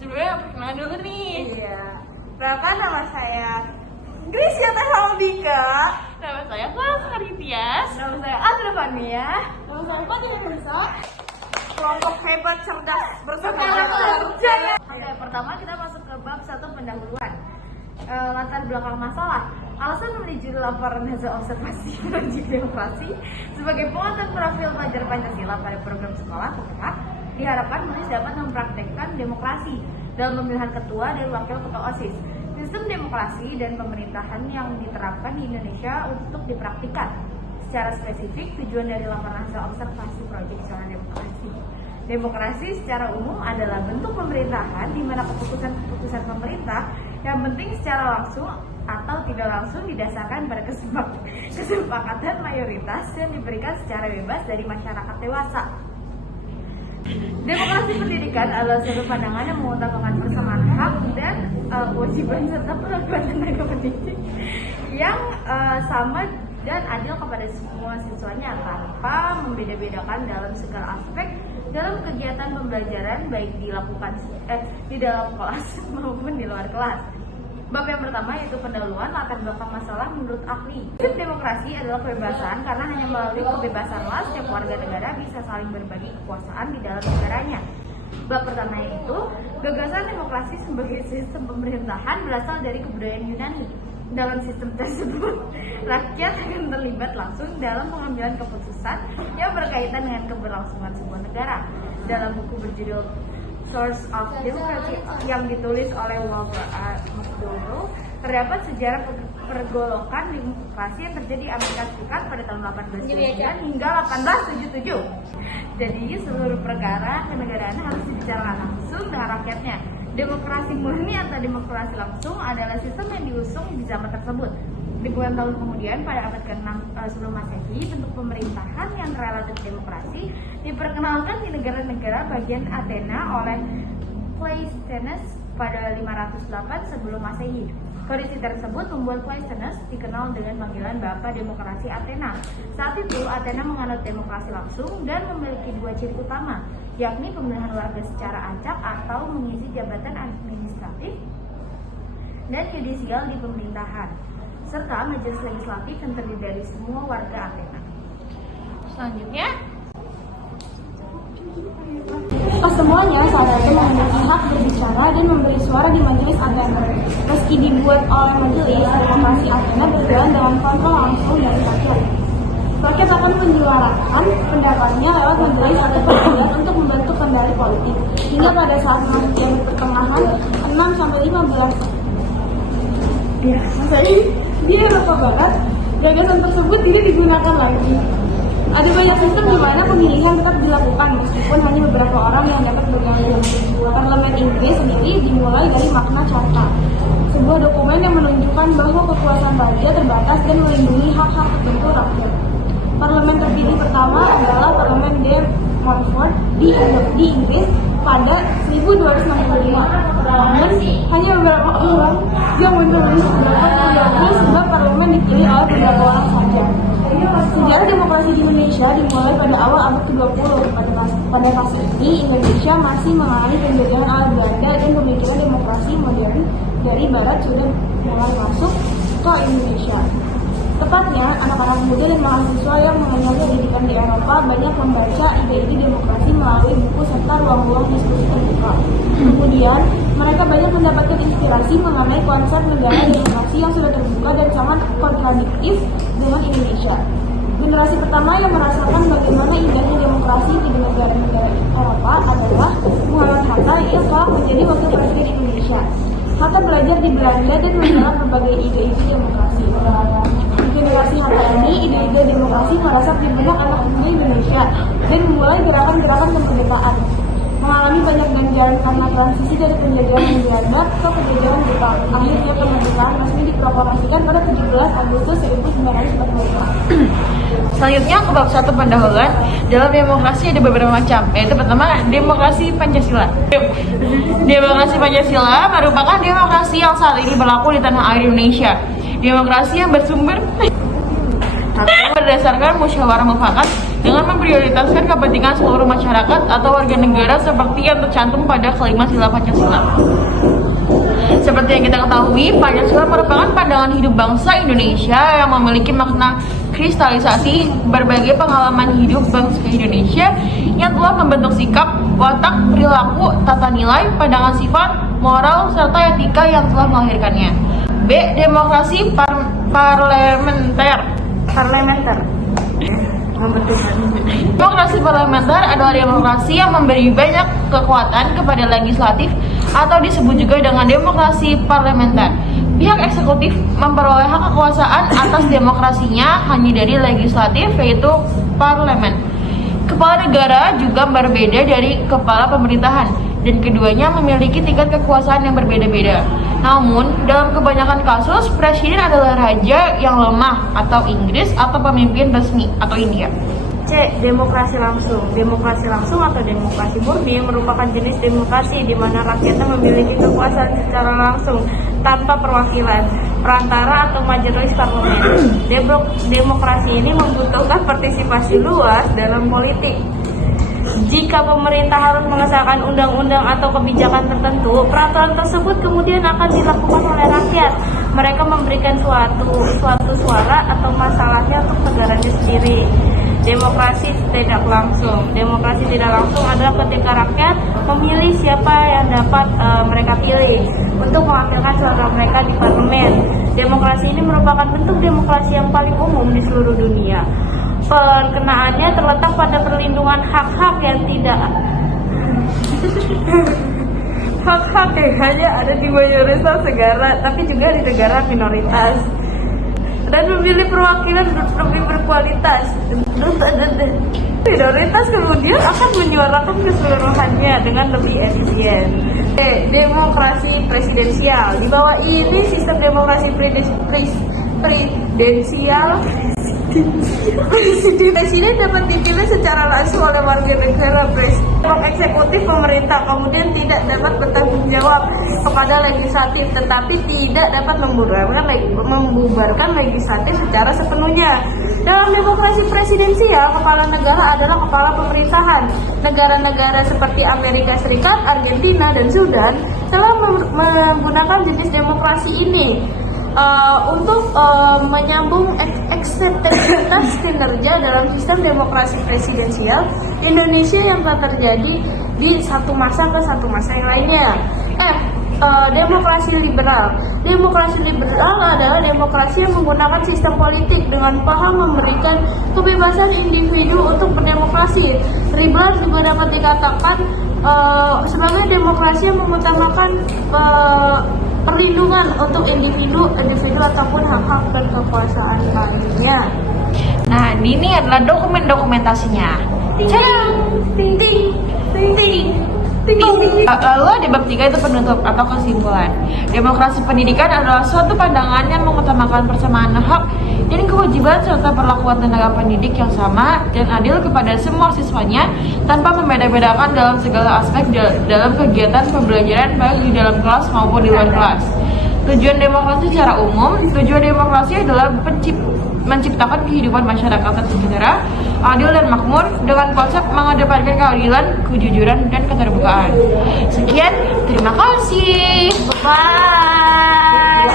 Sebelumnya perkenalan dulu nih. Iya. Perkenalkan nama saya Gracia Tahalbika. Nama saya Farah Tias. Nama saya Adra Fania. Nama saya Fatia Nisa. Kelompok hebat cerdas bersama Oke, pertama kita masuk ke bab 1 pendahuluan. Latar belakang masalah. Alasan menuju laporan hasil observasi wajib demokrasi sebagai penguatan profil pelajar Pancasila pada program sekolah PPH diharapkan menulis dapat mempraktekkan demokrasi dalam pemilihan ketua dan wakil ketua OSIS. Sistem demokrasi dan pemerintahan yang diterapkan di Indonesia untuk dipraktikkan. Secara spesifik, tujuan dari laporan hasil observasi proyek Zona Demokrasi. Demokrasi secara umum adalah bentuk pemerintahan di mana keputusan-keputusan pemerintah yang penting secara langsung atau tidak langsung didasarkan pada kesepakatan mayoritas yang diberikan secara bebas dari masyarakat dewasa. Demokrasi pendidikan adalah suatu pandangan yang mengutamakan persamaan hak dan kewajiban serta perlakuan tenaga pendidik yang sama dan adil kepada semua siswanya tanpa membeda-bedakan dalam segala aspek dalam kegiatan pembelajaran baik dilakukan di dalam kelas maupun di luar kelas. Bab yang pertama yaitu pendahuluan latar belakang masalah menurut ahli. Prinsip demokrasi adalah kebebasan karena hanya melalui kebebasanlah setiap warga negara bisa saling berbagi kekuasaan di dalam negaranya. Bab pertama yaitu gagasan demokrasi sebagai sistem pemerintahan berasal dari kebudayaan Yunani. Dalam sistem tersebut, rakyat akan terlibat langsung dalam pengambilan keputusan yang berkaitan dengan keberlangsungan sebuah negara. Dalam buku berjudul Source of Democracy yang ditulis oleh Walter R. McDowell, terdapat sejarah pergolakan demokrasi yang terjadi di Amerika Serikat pada tahun 1899 hingga 1877. Jadi seluruh perkara kenegaraan harus dibicarakan langsung dengan rakyatnya. Demokrasi murni atau demokrasi langsung adalah sistem yang diusung di zaman tersebut. Ribuan tahun kemudian, pada abad ke-6 sebelum Masehi, bentuk pemerintahan yang relatif demokrasi diperkenalkan di negara-negara bagian Athena oleh Cleisthenes pada 508 sebelum Masehi. Kondisi tersebut membuat Cleisthenes dikenal dengan panggilan Bapa Demokrasi Athena. Saat itu, Athena menganut demokrasi langsung dan memiliki dua ciri utama, yakni pemilihan warga secara acak atau mengisi jabatan administratif dan yudisial di pemerintahan, serta majelis legislatif yang terdiri dari semua warga Athena. Selanjutnya, Semuanya saat itu memiliki hak berbicara dan memberi suara di majelis Athena. Meski dibuat oleh majelis, demokrasi Athena berjalan dengan kontrol langsung dari rakyat. Rakyat akan menyuarakan pendapatnya lewat majelis atau pengadilan untuk membentuk kendali politik. Hingga pada saat memasuki pertengahan 6-15 di Eropa Barat, gagasan tersebut tidak digunakan lagi. Ada banyak sistem di mana pemilihan tetap dilakukan meskipun hanya beberapa orang yang dapat bergabung. Parlemen Inggris sendiri dimulai dari makna carta, sebuah dokumen yang menunjukkan bahwa kekuasaan raja terbatas dan melindungi hak-hak tertentu rakyat. Parlemen terpilih pertama adalah Parlemen de Montfort di Inggris pada 1265. Namun hanya beberapa orang yang menulis sebab parlemen dipilih oleh beberapa orang saja. Sejarah demokrasi di Indonesia dimulai pada awal abad ke-20. Pada fase ini, Indonesia masih mengalami penjajahan ala Belanda dan pemikiran demokrasi modern dari Barat sudah mulai masuk ke Indonesia. Tepatnya, anak-anak muda dan mahasiswa yang mengenyam pendidikan di Eropa banyak membaca ide-ide demokrasi melalui buku serta ruang-ruang diskusi terbuka. Kemudian, mereka banyak mendapatkan inspirasi mengenai konsep negara demokrasi yang sudah terbuka dan sangat kontradiktif dengan Indonesia. Generasi pertama yang merasakan bagaimana indahnya demokrasi di negara-negara Eropa adalah Muhammad Hatta yang telah menjadi wakil presiden Indonesia. Hatta belajar di Belanda dan mengenal berbagai ide-ide demokrasi. Di generasi Hatta ini, ide-ide demokrasi merasap di benak anak muda Indonesia dan memulai gerakan-gerakan kemerdekaan. Mengalami banyak ganjaran karena transisi dari penjajahan Belanda ke penjajahan Jepang. Akhirnya kemerdekaan resmi diproklamasikan pada 17 Agustus 1945. selanjutnya ke bab 1 pendahuluan. Dalam demokrasi ada beberapa macam, yaitu pertama demokrasi Pancasila. Demokrasi Pancasila merupakan demokrasi yang saat ini berlaku di tanah air Indonesia. Demokrasi yang bersumber berdasarkan musyawarah mufakat dengan memprioritaskan kepentingan seluruh masyarakat atau warga negara seperti yang tercantum pada kelima sila Pancasila. Seperti yang kita ketahui, Pancasila merupakan pandangan hidup bangsa Indonesia yang memiliki makna kristalisasi berbagai pengalaman hidup bangsa Indonesia yang telah membentuk sikap, watak, perilaku, tata nilai, pandangan sifat, moral, serta etika yang telah melahirkannya. B. Demokrasi parlementer. Demokrasi parlementer adalah demokrasi yang memberi banyak kekuatan kepada legislatif atau disebut juga dengan demokrasi parlementer. Pihak eksekutif memperoleh hak kekuasaan atas demokrasinya hanya dari legislatif, yaitu parlemen. Kepala negara juga berbeda dari kepala pemerintahan, dan keduanya memiliki tingkat kekuasaan yang berbeda-beda. Namun, dalam kebanyakan kasus, presiden adalah raja yang lemah atau Inggris atau pemimpin resmi atau India. C. Demokrasi langsung. Demokrasi langsung atau demokrasi murni merupakan jenis demokrasi di mana rakyatnya memiliki kekuasaan secara langsung tanpa perwakilan, perantara atau majelis parlemen. Demokrasi ini membutuhkan partisipasi luas dalam politik. Jika pemerintah harus mengesahkan undang-undang atau kebijakan tertentu, peraturan tersebut kemudian akan dilakukan oleh rakyat. Mereka memberikan suatu suara atau masalahnya untuk negaranya sendiri. Demokrasi tidak langsung. Demokrasi tidak langsung adalah ketika rakyat memilih siapa yang dapat mereka pilih untuk mewakilkan suara mereka di parlemen. Demokrasi ini merupakan bentuk demokrasi yang paling umum di seluruh dunia. Perkenaannya terletak pada perlindungan hak-hak yang tidak hak-hak yang hanya ada di mayoritas negara, tapi juga di negara minoritas, dan memilih perwakilan lebih berkualitas. Minoritas kemudian akan menyuarakan keseluruhannya dengan lebih efisien. Demokrasi presidensial. Di bawah ini sistem demokrasi presidensial. Presiden dapat dipilih secara langsung oleh warga negara. Eksekutif pemerintah kemudian tidak dapat bertanggung jawab kepada legislatif, tetapi tidak dapat membubarkan legislatif secara sepenuhnya. Dalam demokrasi presidensial, kepala negara adalah kepala pemerintahan. Negara-negara seperti Amerika Serikat, Argentina, dan Sudan telah menggunakan jenis demokrasi ini. Untuk menyambung ekstensibilitas kinerja dalam sistem demokrasi presidensial, Indonesia yang telah terjadi di satu masa ke satu masa yang lainnya. Demokrasi liberal. Demokrasi liberal adalah demokrasi yang menggunakan sistem politik dengan paham memberikan kebebasan individu untuk berdemokrasi. Liberal juga dapat dikatakan sebagai demokrasi yang mengutamakan perlindungan untuk individu ataupun hak-hak dan kekuasaan lainnya. Nah, ini adalah dokumentasinya. Lalu di bab 3 itu penutup atau kesimpulan. Demokrasi pendidikan adalah suatu pandangan yang mengutamakan persamaan hak dan kewajiban serta perlakuan tenaga pendidik yang sama dan adil kepada semua siswanya tanpa membeda-bedakan dalam segala aspek dalam kegiatan pembelajaran baik di dalam kelas maupun di luar kelas. Tujuan demokrasi secara umum, tujuan demokrasi adalah menciptakan kehidupan masyarakat sejahtera, adil dan makmur dengan konsep mengedepankan keadilan, kejujuran, dan keterbukaan. Sekian, terima kasih. Bye.